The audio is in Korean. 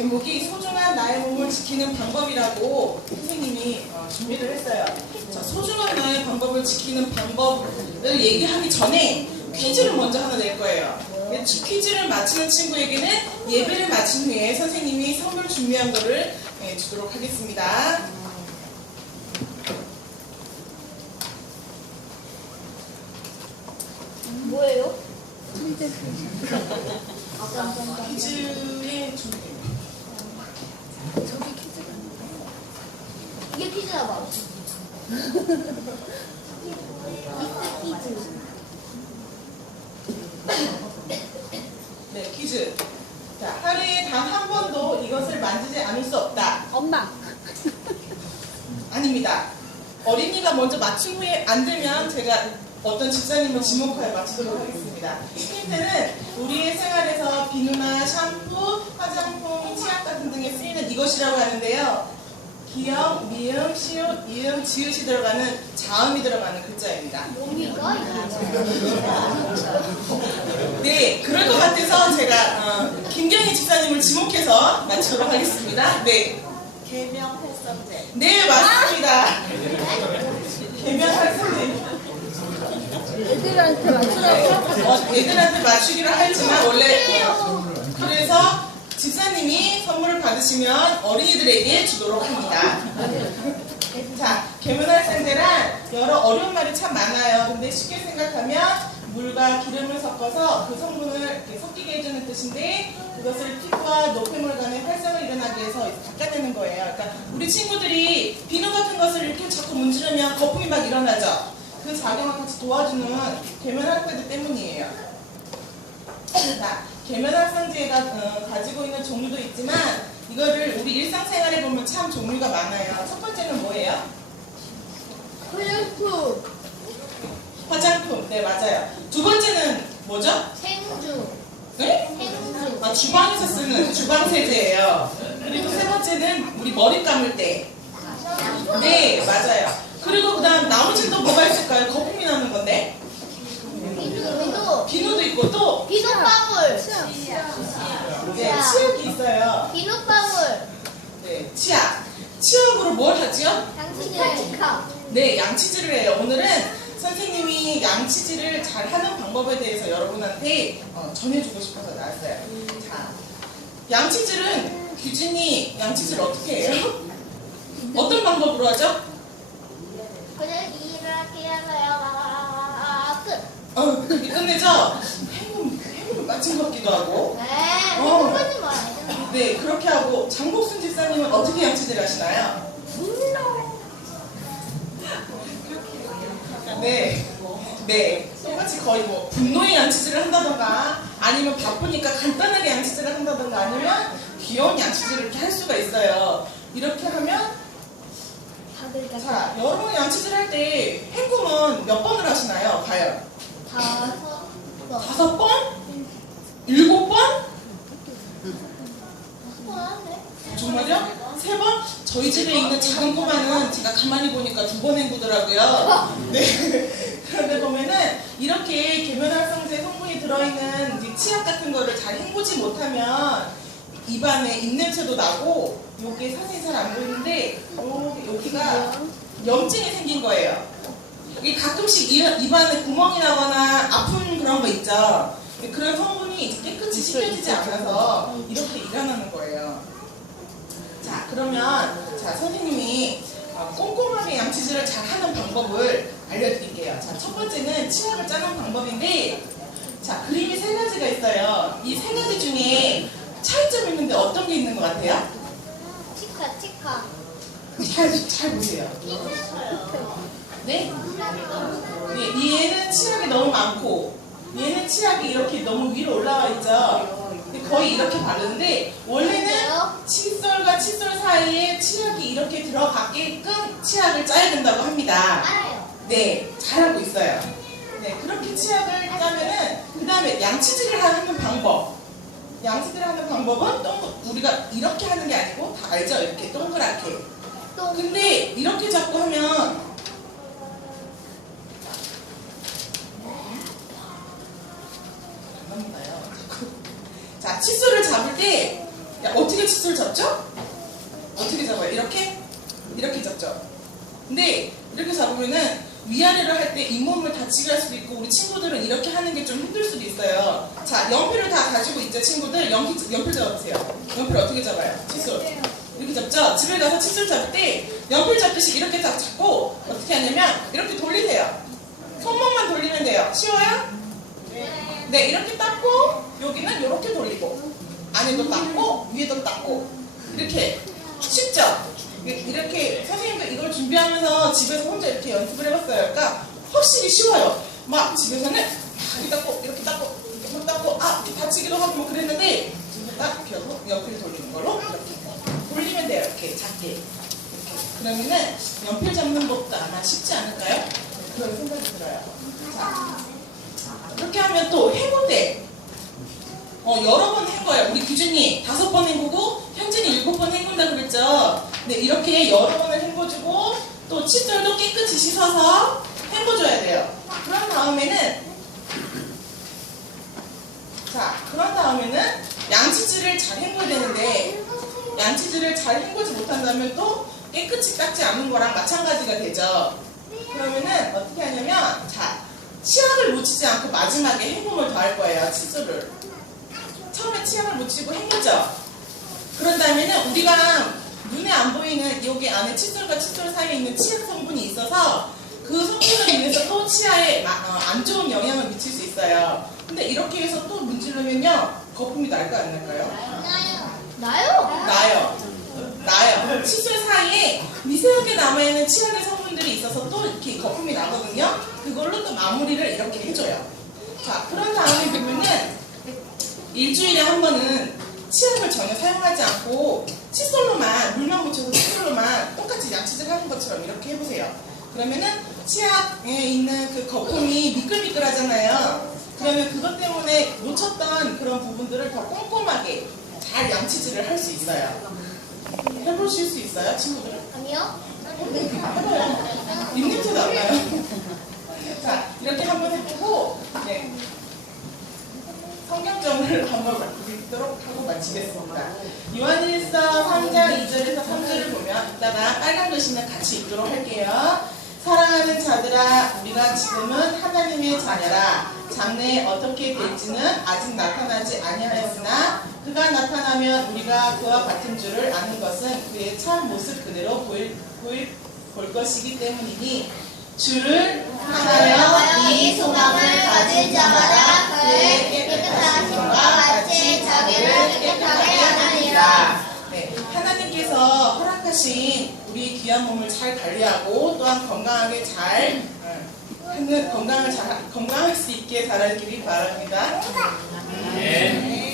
제목이 소중한 나의 몸을 지키는 방법이라고 선생님이 어, 준비를 했어요. 자, 소중한 나의 방법을 지키는 방법을 얘기하기 전에 퀴즈를 먼저 하나 낼 거예요. 이 퀴즈를 맞히는 친구에게는 예배를 마친 후에 선생님이 선물 준비한 거를 예, 주도록 하겠습니다. 뭐예요? 퀴즈의 준비. 이게 퀴즈나 봐. 미스 퀴즈. 네, 퀴즈. 자, 하루에 단 한 번도 이것을 만지지 않을 수 없다. 엄마. 아닙니다. 어린이가 먼저 맞춘 후에 안 되면 제가 어떤 집사님을 지목하여 맞추도록 하겠습니다. 힌트는 우리의 생활에서 비누나 샴푸, 화장품, 치약 같은 등에 쓰이는 이것이라고 하는데요. 기역, 미음, 시옷, 이음, 지읒이 들어가는 자음이 들어가는 글자입니다. 네, 그럴 것 같아서 제가 어, 김경희 집사님을 지목해서 맞추도록 하겠습니다. 네, 개명 활성제. 네 맞습니다. 개면 학생님. 애들한테 맞추라고. 어, 애들한테 맞추기로 했지만 원래 어, 그래서 집사님이 선물을 받으시면 어린이들에게 주도록 합니다. 자, 계문활성제란 여러 어려운 말이 참 많아요. 근데 쉽게 생각하면 물과 기름을 섞어서 그 성분을 섞이게 해주는 뜻인데 그것을 피부와 노폐물 간의 활성을 일어나게 해서 닦아내는 거예요. 그러니까 우리 친구들이 비누 같은 것을 이렇게 자꾸 문지르면 거품이 막 일어나죠. 그 작용을 같이 도와주는 계면활성제 때문이에요. 자, 계면활성제가 어, 가지고 있는 종류도 있지만 이거를 우리 일상생활에 보면 참 종류가 많아요. 첫 번째는 뭐예요? 화장품. 화장품. 네, 맞아요. 두 번째는 뭐죠? 생주. 네? 생주. 아, 주방에서 쓰는 주방 세제예요. 그리고 세 번째는 우리 머리 감을 때. 네, 맞아요. 그리고 그 다음 나머지 또 뭐가 있을까요? 거품이 나는 건데. 비누. 비누도 있고 또 비누방울. 네, 치약이 있어요. 비누방울. 네, 치약. 치약으로 뭘 하지요? 치카. 네, 양치질을 해요. 오늘은 선생님이 양치질을 잘 하는 방법에 대해서 여러분한테 어, 전해주고 싶어서 나왔어요. 자, 양치질은 규진이 양치질 어떻게 해요? 어떤 방법으로 하죠? 그냥 이렇게 해서요. 끝. 어, 그게 끝내죠? 행운, 행운을 맞힌 것 같기도 하고. 네. 어. 말아야 네, 그렇게 하고 장복순 집사님은 어떻게 양치질 하시나요? 네. 네. 똑같이 거의 뭐 분노의 양치질을 한다던가 아니면 바쁘니까 간단하게 양치질을 한다던가 아니면 귀여운 양치질을 이렇게 할 수가 있어요. 이렇게 하면 다들 자, 여러분 양치질 할때 헹굼은 몇 번을 하시나요? 과연? 다섯 번. 다섯 번? 일곱 번? 정말요? 세 번? 저희 집에 있는 작은 꼬마는 제가 가만히 보니까 두 번 헹구더라고요. 네. 그런데 보면은 이렇게 계면활성제 성분이 들어있는 치약 같은 거를 잘 헹구지 못하면 입안에 입냄새도 나고 여기 사진이 잘 안 보이는데 요, 여기가 염증이 생긴 거예요. 이게 가끔씩 이- 입안에 구멍이 나거나 아픈 그런 거 있죠. 그런 성분이 깨끗이 씻겨지지 않아서 이렇게 일어나는 거예요. 자, 그러면 자 선생님이 어, 꼼꼼하게 양치질을 잘 하는 방법을 알려드릴게요. 자, 첫 번째는 치약을 짜는 방법인데, 자 그림이 세 가지가 있어요. 이 세 가지 중에 차이점이 있는데 어떤 게 있는 것 같아요? 치카 치카. 잘, 잘 보세요. 네? 네, 얘는 치약이 너무 많고, 얘는 치약이 이렇게 너무 위로 올라와 있죠. 근데 거의 이렇게 바르는데, 원래는? 칫솔과 칫솔 사이에 치약이 이렇게 들어가게끔 치약을 짜야 된다고 합니다. 네, 잘하고 있어요. 네, 그렇게 치약을 짜면은, 그 다음에 양치질을 하는 방법. 양치질을 하는 방법은 동 우리가 이렇게 하는 게 아니고, 다 알죠? 이렇게 동그랗게. 또 근데 이렇게 자꾸 하면 안 넘나요? 자 칫솔을 잡을 때 야, 어떻게 칫솔 잡죠? 어떻게 잡아요? 이렇게? 이렇게 잡죠. 근데 이렇게 잡으면은 위아래로 할 때 잇몸을 다치게 할 수도 있고 우리 친구들은 이렇게 하는 게 좀 힘들 수도 있어요. 자, 연필을 다 가지고 있죠, 친구들. 연필, 연필 잡아보세요. 연필 어떻게 잡아요? 칫솔. 이렇게 잡죠? 집에 가서 칫솔 잡을 때 연필 잡듯이 이렇게 딱 잡고 어떻게 하냐면 이렇게 돌리세요. 손목만 돌리면 돼요. 쉬워요? 네, 이렇게 닦고 여기는 이렇게 돌리고 안에도 닦고 위에도 닦고 이렇게 쉽죠? 이렇게 선생님도 이걸 준비하면서 집에서 혼자 이렇게 연습을 해봤어요. 그러니까 확실히 쉬워요. 막 집에서는 이렇게 닦고 이렇게 닦고 이렇게 닦고 아 다치기도 하고 뭐 그랬는데 딱 펴고 연필 돌리는 걸로 이렇게 돌리면 돼요. 이렇게 작게 이렇게. 그러면은 연필 잡는 법도 아마 쉽지 않을까요? 그런 생각이 들어요. 자, 그렇게 하면 또 해보대. 어, 여러 번 헹궈요. 우리 규준이 다섯 번 헹구고, 현진이 일곱 번 헹군다 그랬죠? 네, 이렇게 여러 번을 헹궈주고, 또 칫솔도 깨끗이 씻어서 헹궈줘야 돼요. 그런 다음에는, 자, 그런 다음에는 양치질을 잘 헹궈야 되는데, 양치질을 잘 헹구지 못한다면 또 깨끗이 닦지 않은 거랑 마찬가지가 되죠. 그러면은 어떻게 하냐면, 자, 치약을 묻히지 않고 마지막에 헹굼을 더할 거예요, 칫솔을. 처음에 치약을 묻히고 헹구죠. 그런 다음에는 우리가 눈에 안 보이는 여기 안에 칫솔과 칫솔 사이에 있는 치약 성분이 있어서 그 성분으로 인해서 또 치아에 마- 어, 안 좋은 영향을 미칠 수 있어요. 근데 이렇게 해서 또 문지르면요 거품이 날까 안 날까요? 나요? 나요. 나요. 칫솔 사이에 미세하게 남아있는 치약의 성분들이 있어서 또 이렇게 거품이 나거든요. 그걸로 또 마무리를 이렇게 해줘요. 자, 그런 다음에 일주일에 한 번은 치약을 전혀 사용하지 않고 칫솔로만 물만 묻혀서 칫솔로만 똑같이 양치질 하는 것처럼 이렇게 해보세요. 그러면은 치약에 있는 그 거품이 미끌미끌하잖아요. 그러면 그것 때문에 놓쳤던 그런 부분들을 더 꼼꼼하게 잘 양치질을 할 수 있어요. 해보실 수 있어요, 친구들? 아니요? 해봐요. 입냄새도 안 나요. 자, 이렇게 한번 해보고, 네. 성경점을 한번 읽도록 하고 마치겠습니다. 요한일서 3장 2절에서 3절을 보면 이따가 빨간 글씨는 같이 읽도록 할게요. 사랑하는 자들아, 우리가 지금은 하나님의 자녀라. 장래에 어떻게 될지는 아직 나타나지 아니하였으나 그가 나타나면 우리가 그와 같은 줄을 아는 것은 그의 참 모습 그대로 보일, 보일 볼 것이기 때문이니 주를 하나여 이 소망을 가진 자마다 그의 깨끗하심과 같이 자기를 깨끗하게 하느니라. 네, 하나님께서 허락하신 우리 귀한 몸을 잘 관리하고 또한 건강하게 잘 어, 하는 건강을 잘 건강할 수 있게 자라기를 바랍니다. 네.